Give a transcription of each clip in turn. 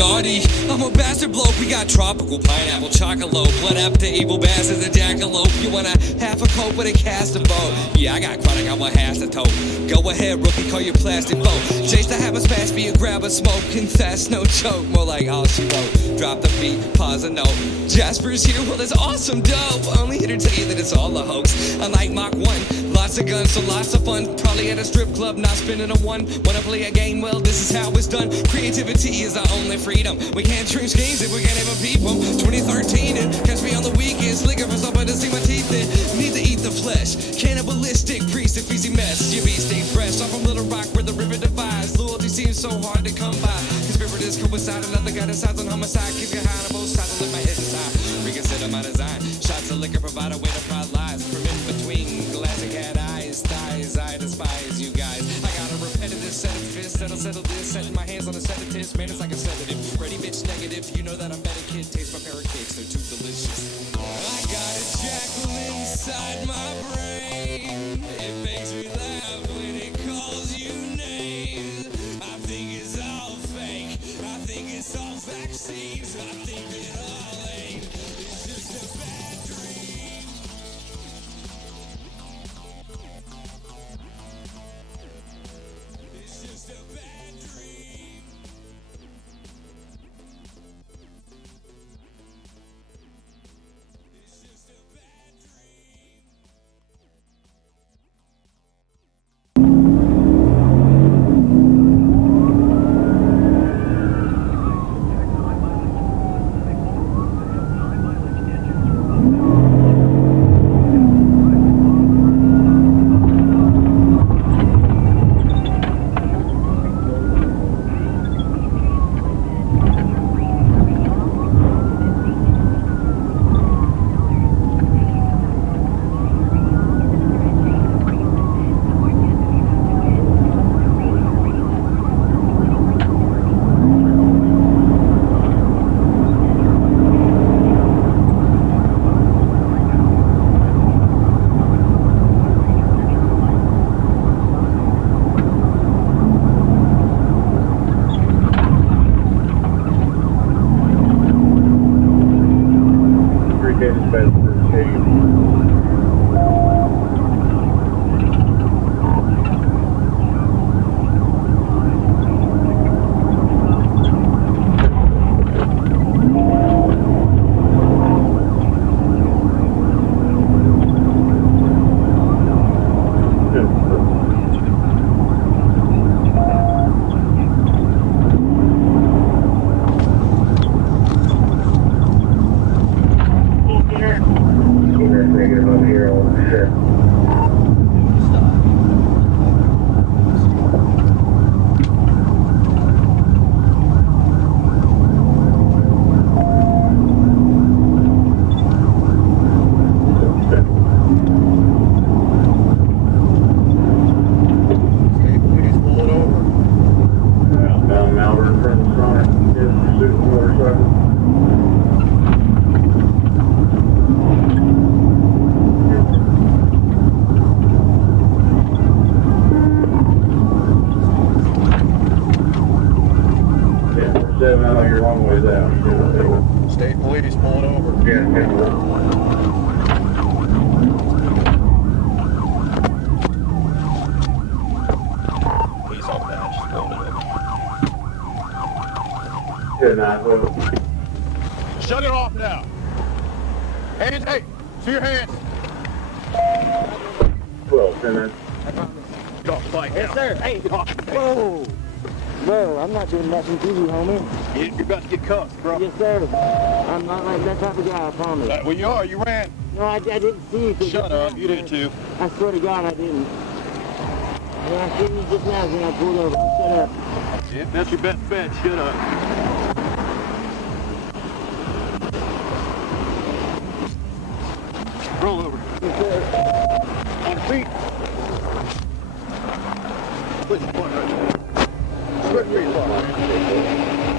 Yachty. I'm a bastard bloke, we got tropical pineapple, chocolate, blood up to evil bastards, a jackalope. You want a half a coat with a cast of boat? Yeah, I got chronic, I want half the toe. Go ahead, rookie, call your plastic foe. Chase the have a smash for you, grab a smoke, confess, no joke. More like all she wrote. Drop the beat, pause a note. Jasper's here, well that's awesome, dope. Only here to tell you that it's all a hoax. Unlike Mach 1, lots of guns, so lots of fun. Probably at a strip club, not spending a one. Wanna play a game? Well, this is how it's done. Creativity is our only freedom. We can't dream schemes if we can't even peep them. 2013 and catch me on the weekends, looking for something to see my teeth in. Need to eat the flesh, cannibalistic, priest of easy mess. Your beat stay fresh, I'm from Little Rock where the river divides. Loyalty seems so hard to come by. Conspirators coincide, another guy decides on homicide. Keeps you high on both sides, I lift my head aside. Reconsider my design. Shots of liquor provide a way to prod lies. From in between glass and cat eyes, thighs, I despise you guys. I got a repetitive set of fists that'll settle this. Setting my hands on a sedative, man, it's like a sedative. Ready, bitch, negative, you know that I'm better, kid. Taste my pancakes, they're too delicious. I got a jackal inside my brain. It makes me laugh when it calls you names. I think it's all fake. I think it's all vaccines. I think it all ain't. It's just a bad dream. It's just a bad dream. It's just a bad dream. State police pulling over. He's on that. She's going over. Shut it off now. Hands, hey, see your hands. 12, 10 minutes. Get off the bike now. Yes, sir. Hey, Get off the bike. whoa. Bro, I'm not doing nothing to you, homie. You're about to get cuffed, bro. Yes, sir. I'm not like that type of guy, I promise. Well, you are. You ran. No, I didn't see you. Shut up. You did too. I swear to God, I didn't. When I see you just now, then I pulled over. Shut up. Yeah, that's your best bet. Shut up. Roll over. Yes, sir. On your feet. Push your point right there. Square feet apart, man.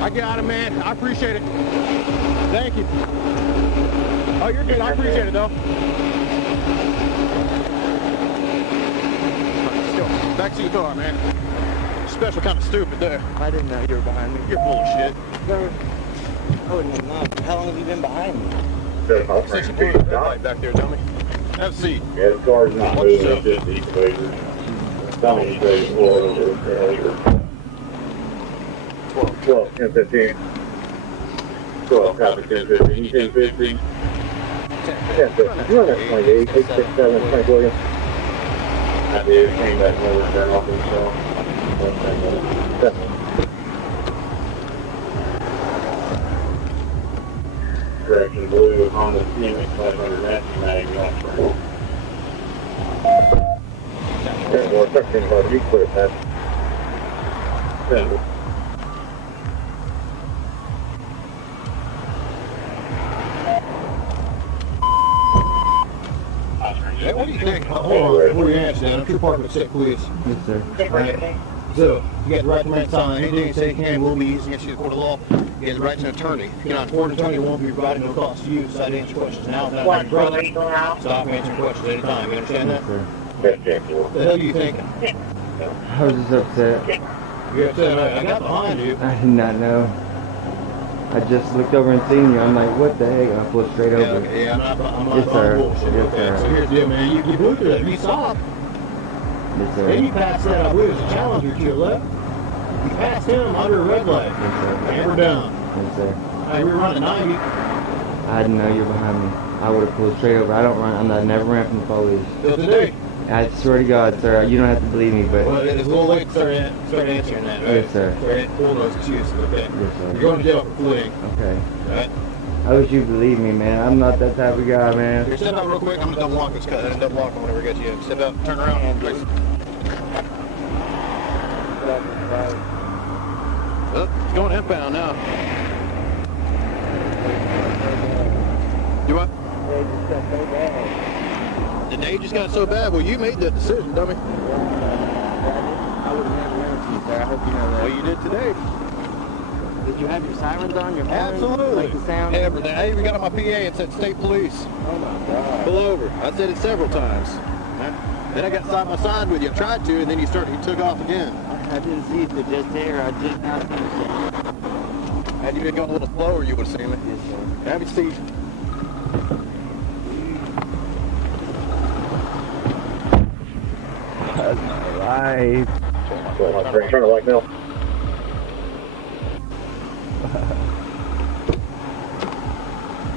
I got it, man. I appreciate it. Thank you. Oh, you're good. I appreciate it, though. Backseat of the car, man. Special kind of stupid there. I didn't know you were behind me. You're full of shit. Sir, I wouldn't have known. How long have you been behind me? Since you pointed that light back there, dummy. Have a seat. Yeah, the car's not Watch moving, yourself. it's just equalizer. Tommy, you say pull over earlier. 12, 10, 15. 12, copy, 10, 15, 10, 15. 10, 15. Run that 28, 8, 6, 7, 20, William. I did, came back over, turn off himself. 7. Correction, blue on the Phoenix 500 Matthew mag, not spring. More suction about you clear past. Send it. What do you think? Hold on, before you answer that, I'm too parking with state police. Yes, sir. So, you got the right to remain silent. Anything you say you can will be used against you in the court of law. You have the right to an attorney. If you cannot afford an attorney, it won't be provided, no cost to you. So I'd answer questions now. If not, my brother, stop answering questions anytime. You understand that? Yes, sir. Yes, Jack. What the hell are you thinking? I was just upset. You're upset. I got behind you. I did not know. I just looked over and seen you. I'm like, what the heck? And I pulled straight over. Okay, yeah, I'm Yes, sir. bullshit. Yes, Okay, sir. so here's the deal, man. You blew through that. You stopped. Yes, Then sir. you passed that, I believe it was a Challenger to your left. You passed him under a red light. Yes, sir. Hammer down. Yes, sir. We were running 90. I didn't know you were behind me. I would have pulled straight over. I don't run. I never ran from the police. Till today. I swear to God, sir, you don't have to believe me, but Well, it's a little late to start answering that, right? Yes, sir. Start pulling those excuses, okay? Yes, sir. You're going to jail for fleeing, okay. right? I wish you believed me, man. I'm not that type of guy, man. Here, step out real quick. I'm going to double lock this cut. Then double lock him whenever I get you. Step out, turn around. Oh, it's going inbound now. Do what? The day just got so bad. Well, you made that decision, dummy. I would have never ran to you, sir. I hope you know that. Well, you did today. Did you have your sirens on? Your horn? Absolutely. Like the sound? Everything. I even got on my PA and said state police. Oh my God. Pull over. I said it several times. Then I got side by side with you. I tried to, and then you took off again. I didn't see it till just there. I just now seen it. Had you been going a little slower, you would have seen me. Yes, sir. Have your seat. That's my life. Turn it like now.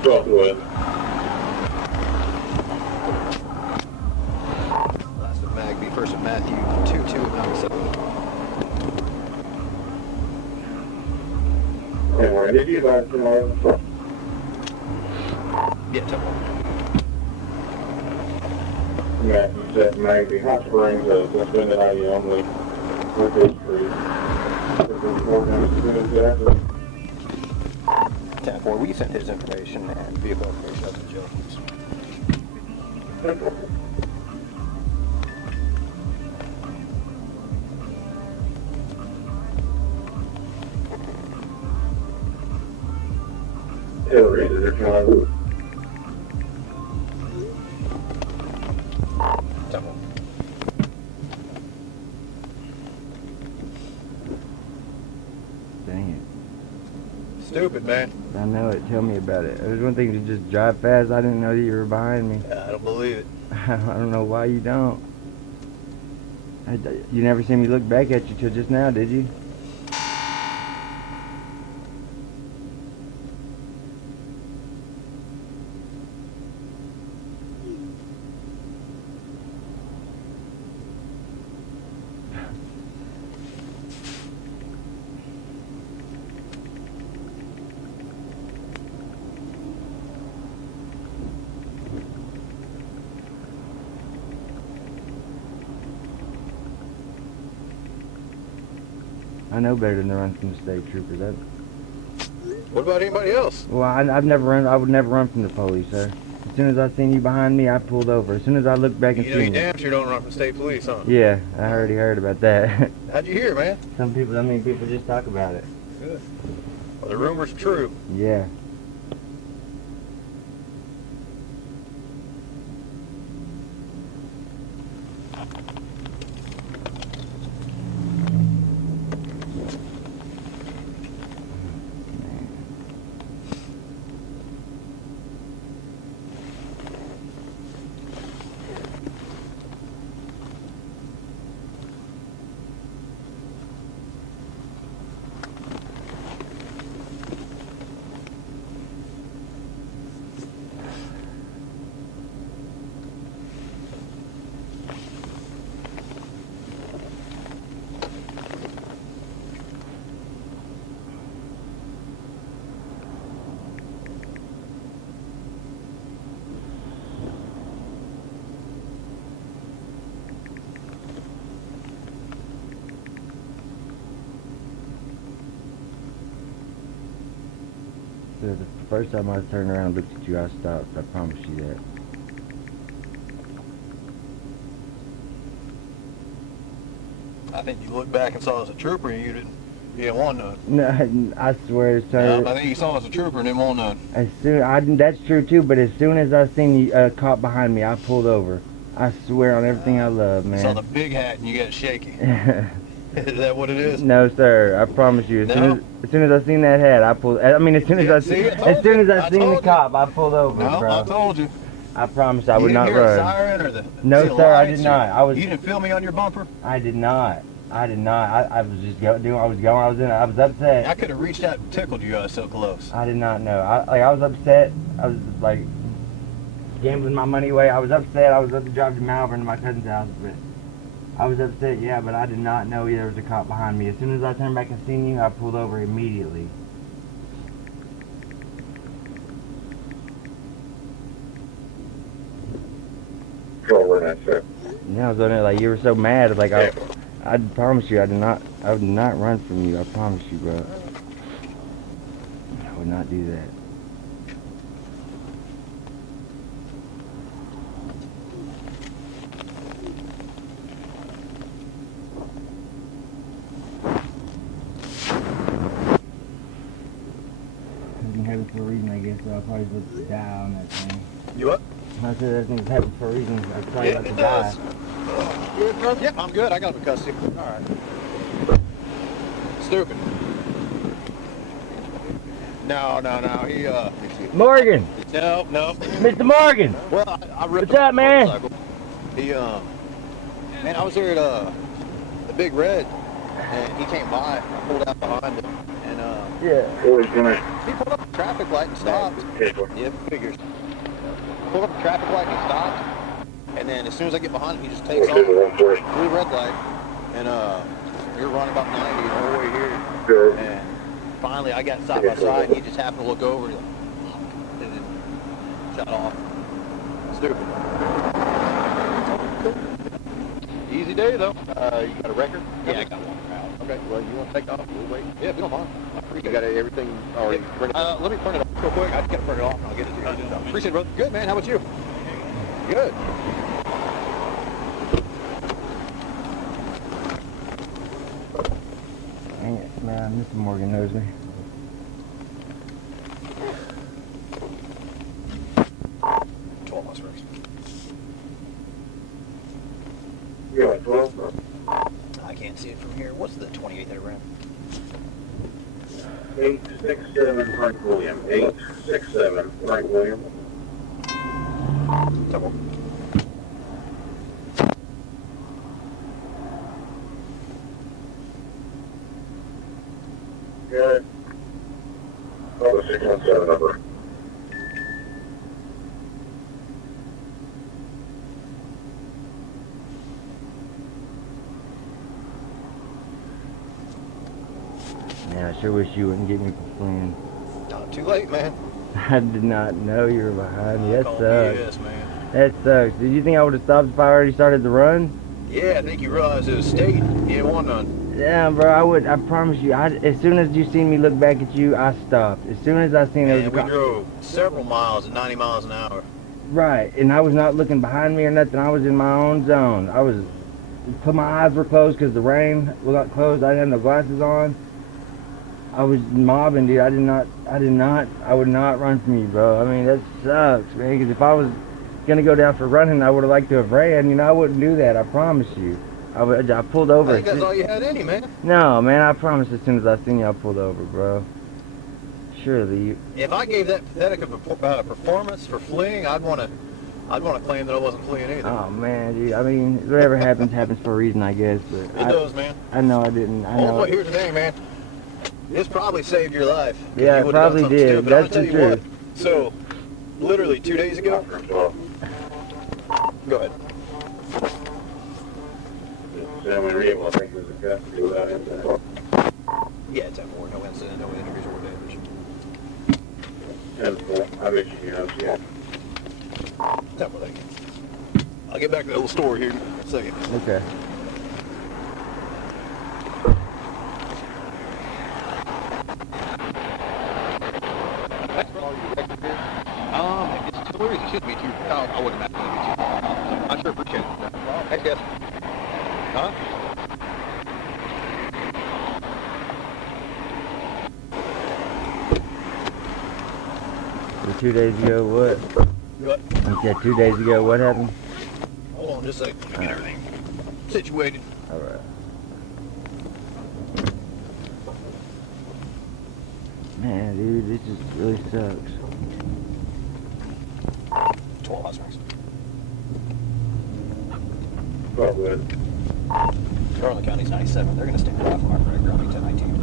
Drop away. Last of Magby, first of Matthew, 2-2 of 97. And where did you guys tomorrow? Yeah, tell me. Matthew said maybe Hot Springs, suspended ID only. With this street. 10-4, we sent his information and vehicle information up to the jail. Hillary, they're trying to. Dang Stupid, man. it. I know it. Tell me about it. It was one thing to just drive fast. I didn't know that you were behind me. I don't believe it. I don't know why you don't. You never seen me look back at you till just now, did you? I know better than to run from the state trooper. That. What about anybody else? Well, I've never run. I would never run from the police, sir. As soon as I seen you behind me, I pulled over. As soon as I looked back and You know you seen you. damn sure don't run from state police, huh? Yeah, I already heard about that. How'd you hear, man? Some people, I mean, people just talk about it. Good. Well, the rumor's true. Yeah. The first time I turned around and looked at you, I stopped. I promise you that. I think you looked back and saw us a trooper and you didn't want none. No, I swear, sir. No, I think you saw us a trooper and didn't want none. That's true too. But as soon as I seen you caught behind me, I pulled over. I swear on everything I love, man. You saw the big hat and you got shaky. Is that what it is? No, sir. I promise you. As soon as I seen that hat, I pulled. I mean, as soon as I seen the cop, I pulled over, no, bro. I told you. I promised I would not You didn't hear a run. siren or the No, sir, I did not. You didn't feel me on your bumper? I did not. I was just doing. I was upset. I could have reached out and tickled you. I was so close. I did not know. I was upset. I was like gambling my money away. I was upset. I was about to drive to Malvern to my cousin's house, but I was upset. Yeah, but I did not know there was a cop behind me. As soon as I turned back and seen you, I pulled over immediately. Yeah, I was on it like you were so mad. Like I promise you, I would not run from you. I promise you, bro. I would not do that. Everything happens for a reason, I guess. So I'll probably just die on that thing. You what? I said everything's happened for a reason. I probably Yeah, about to it die. does. Good, brother? Yep, I'm good. I got him in custody. All right. Stupid. No. He, Morgan! No. Mr. Morgan! Well, I ripped What's up, him man? motorcycle. He, man, I was there at, the Big Red, and he came by. I pulled out behind him, and, Yeah. he pulled up the traffic light and stopped. Yeah, figures. Pulled up the traffic light and stopped. And then as soon as I get behind him, he just takes off. Blue red light. And you're running about 90 all the way here. And finally I got side by side and he just happened to look over and he's like, fuck. And then shut off. Stupid. Easy day though. You got a record? Yeah, I got one. Okay, well you want to take off? We'll wait. Yeah, if you don't mind. You got everything already printed? Let me print it off real quick. I just got to print it off and I'll get it to you. Appreciate it, brother. Good, man. How about you? Good. Dang it, man. Mr. Morgan knows me. Yeah, 12. I can't see it from here. What's the 28 that I ran? 867 Frank William. 867 Frank William. Double. Good. Call the 617 number. Man, I sure wish you wouldn't get me for fleeing. Not too late, man. I did not know you were behind me. That Call sucks. BS, man. That sucks. Did you think I would have stopped if I already started to run? Yeah, I think you realized it was state. You didn't want none. Yeah, bro, I would. I promise you. As soon as you seen me look back at you, I stopped. As soon as I seen there was And a we cop. drove several miles at 90 miles an hour. Right, and I was not looking behind me or nothing. I was in my own zone. My eyes were closed because the rain was not closed. I didn't have no glasses on. I was mobbing, dude. I would not run from you, bro. I mean, that sucks, man, because if I was going to go down for running, I would have liked to have ran. You know, I wouldn't do that. I promise you. I pulled over. I think that's all you had in you, man. No, man, I promise as soon as I seen you, I pulled over, bro. Surely you... If I gave that pathetic of a performance for fleeing, I'd want to claim that I wasn't fleeing either. Oh, man, dude. I mean, whatever happens, happens for a reason, I guess. But It does, man. I know I didn't. I All know. the way here today, man. This probably saved your life. Yeah, it probably did. That's the truth. So, literally 2 days ago. Go ahead. Family Real, I think there's a custody without incident. Yeah, it's at 4. No incident, no injuries or damage. 10-4. I bet you know, yeah. Tell me that. I'll get back to the little story here in a second. Okay. shouldn't be too. No, I wouldn't imagine it'd be too far. I sure appreciate it. Thanks, guys. Huh? So 2 days ago, what? What? Yeah, 2 days ago, what happened? Hold on just a second. Get everything situated. All right. Man, dude, this just really sucks. 12 hot springs. Oh, good. Garland County's 97. They're going to stick it off on our correct ground. 1019.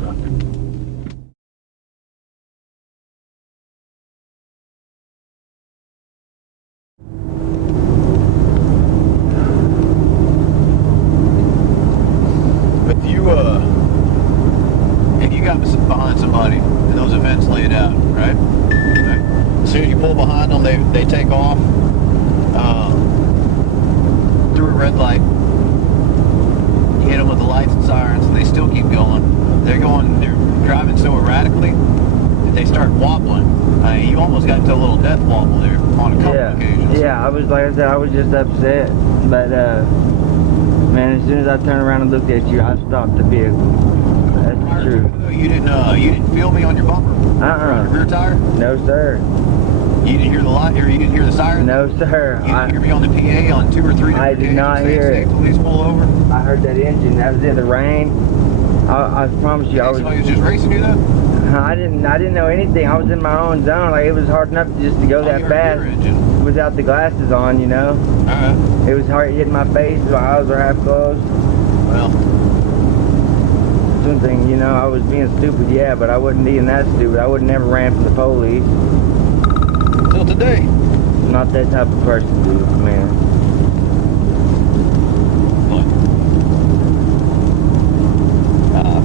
If you got behind somebody and those events lay it out, right? As soon as you pull behind them, they take off through a red light. You hit them with the lights and sirens, and they still keep going. They're driving so erratically that they start wobbling. You almost got into a little death wobble there on a couple occasions. Yeah, I was, like I said, I was just upset. But, man, as soon as I turned around and looked at you, I stopped the vehicle. That's true. You didn't feel me on your bumper? Uh-uh. Rear tire? No, sir. You didn't hear the light, or you didn't hear the siren? No, sir. You didn't hear me on the PA on 2 or 3 I did not hear it. Police pull over? I heard that engine. That was in the rain. I promise you, I was. Somebody was just racing you though? I didn't know anything. I was in my own zone. Like, it was hard enough just to go that fast without the glasses on, you know. Alright. It was hard hitting my face. My eyes were half closed. Well, Something, you know, I was being stupid, yeah, but I wasn't being that stupid. I would never ran from the police. till today. I'm not that type of person, dude, man.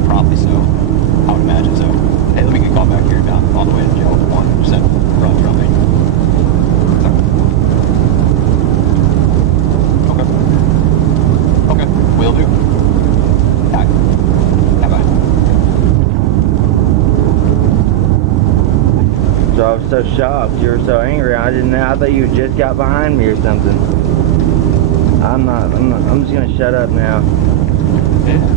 Probably so. I would imagine so. Hey, let me get a call back here down all the way to jail. 1% run from me. Okay. Okay, will do. Alright. Bye-bye. So I was so shocked. You were so angry. I didn't know. I thought you just got behind me or something. I'm just gonna shut up now. Yeah.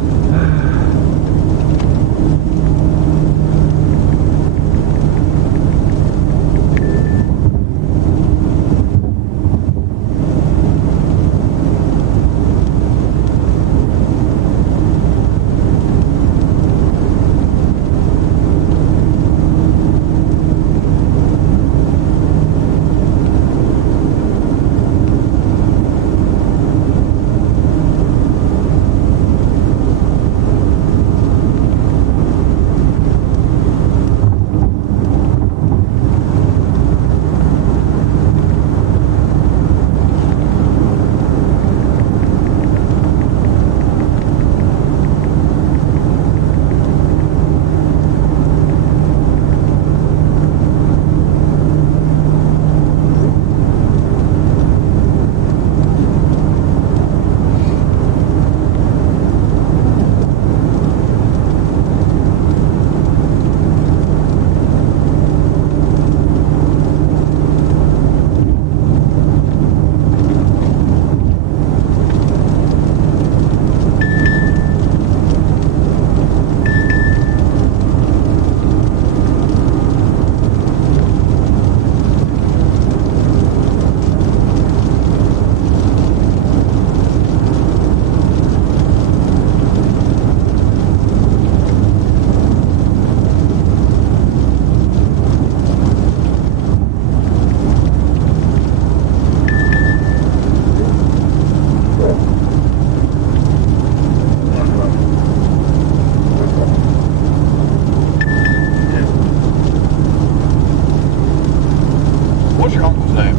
What's your uncle's name?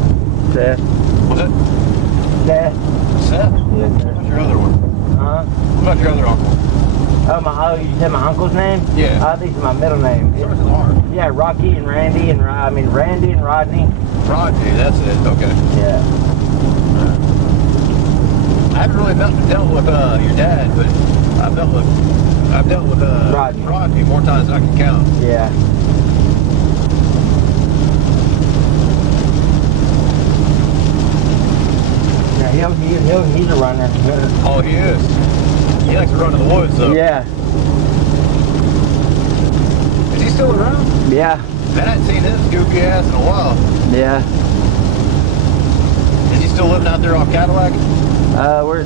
Seth. Was it Seth. Seth? Yes, sir. What's your other one? Huh? What about your other uncle? Oh, you said my uncle's name? Yeah. I think it's my middle name. Starts with R. Yeah, Rocky and Randy and Randy and Rodney. Rodney, that's it. Okay. Yeah. I haven't really dealt with your dad, but I've dealt with Rodney more times than I can count. Yeah. he's a runner. Oh, he is. He likes to run in the woods, though. Yeah. Is he still around? Yeah. Man, I hadn't seen his goofy ass in a while. Yeah. Is he still living out there on Cadillac?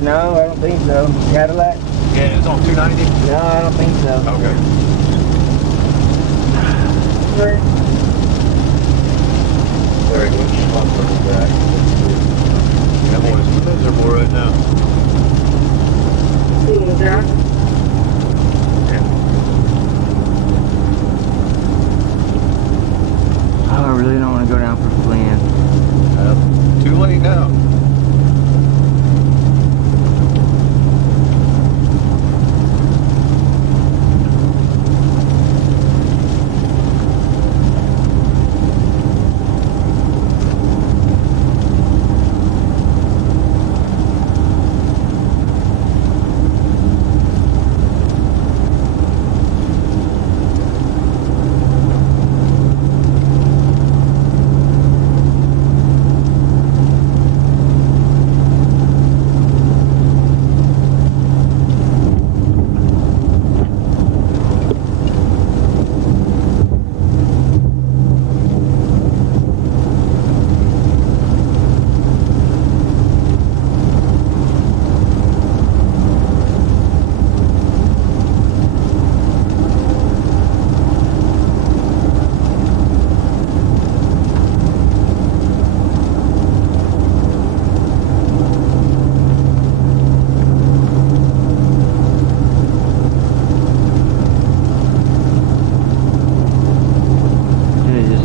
No, I don't think so. Cadillac? Yeah, it's on 290. No, I don't think so. Okay. Very good. That boy's miserable right now. Oh, I really don't want to go down for fleeing. Too late now.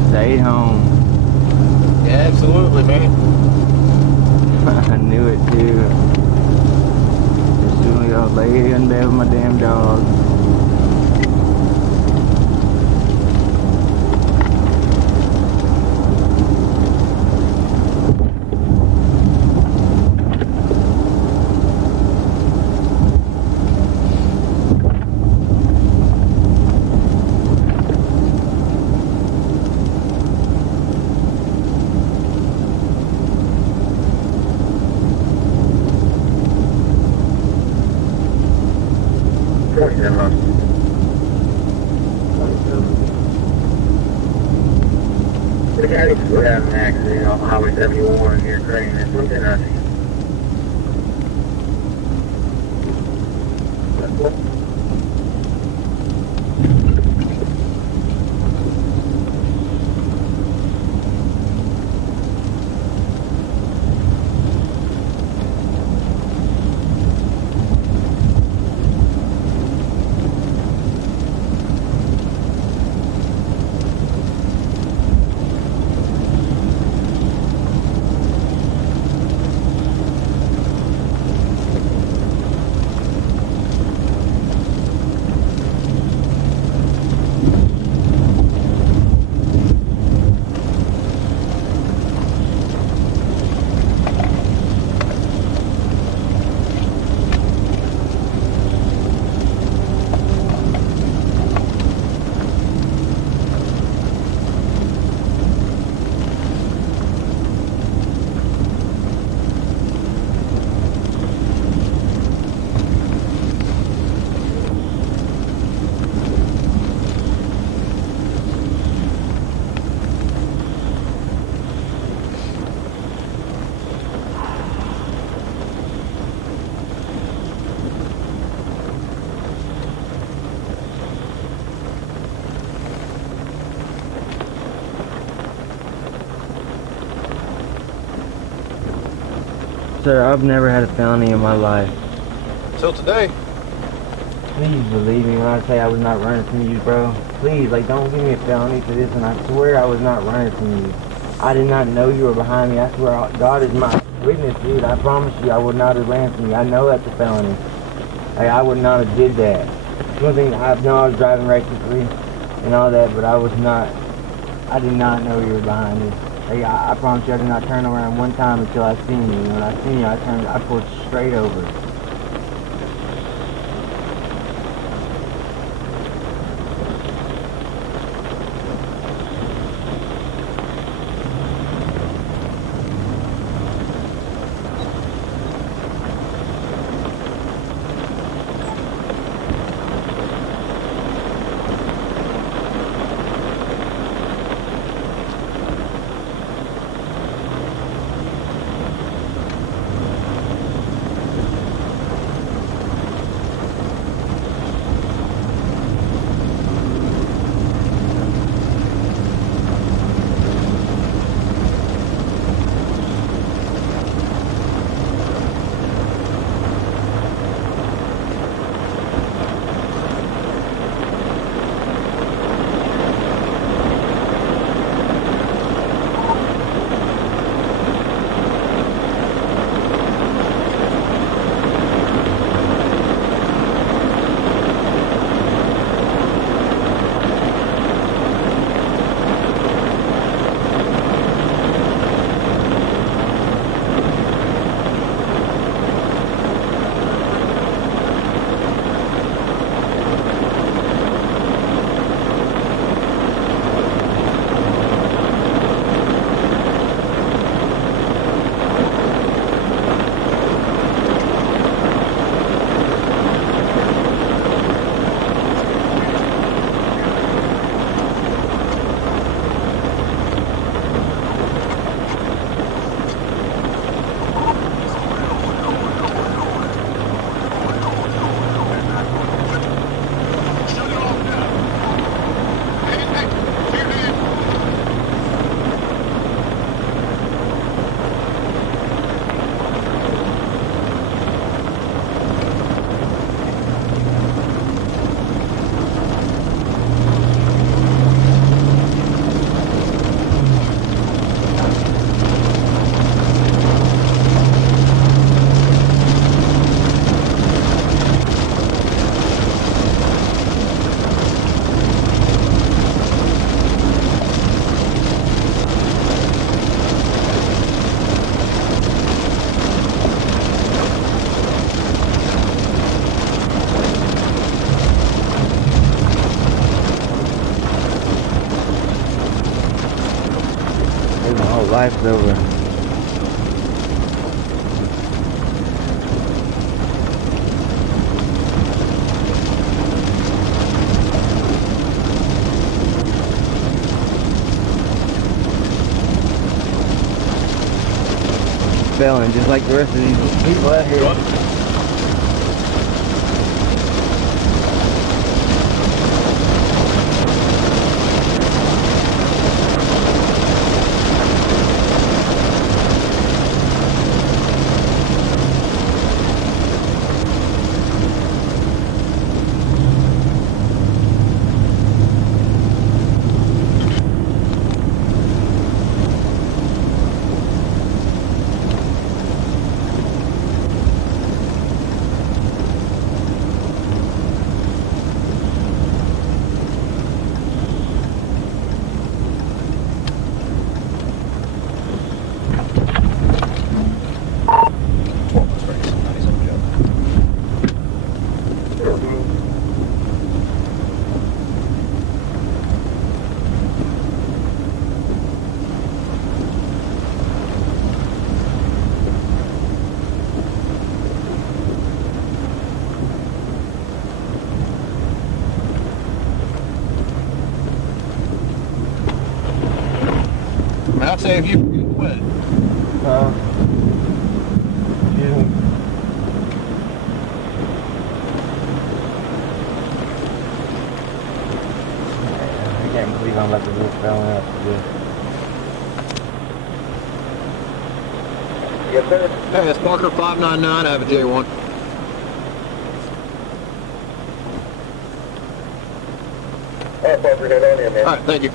Stay home. Yeah, absolutely, man. I knew it too. As soon as I lay in bed with my damn dog. The guy who had an accident on Highway 71 near Crane and something else. Sir, I've never had a felony in my life. Till today. Please believe me when I say I was not running from you, bro. Please, like, don't give me a felony for this, and I swear I was not running from you. I did not know you were behind me. I swear, God is my witness, dude. I promise you, I would not have ran from you. I know that's a felony. Like, I would not have did that. One thing, I know I was driving recklessly and all that, but I was not, I did not know you were behind me. Like, I promise you, I did not turn around one time until I seen you. And when I seen you, I pulled straight over. life's over. Failing just like the rest of these people out here. I'd say if you quit. Excuse me. I can't believe I'm about to just fell up. Yes, sir. Hey, it's Parker 599. I have a J1. All right, Parker, head on in, man. All right, thank you.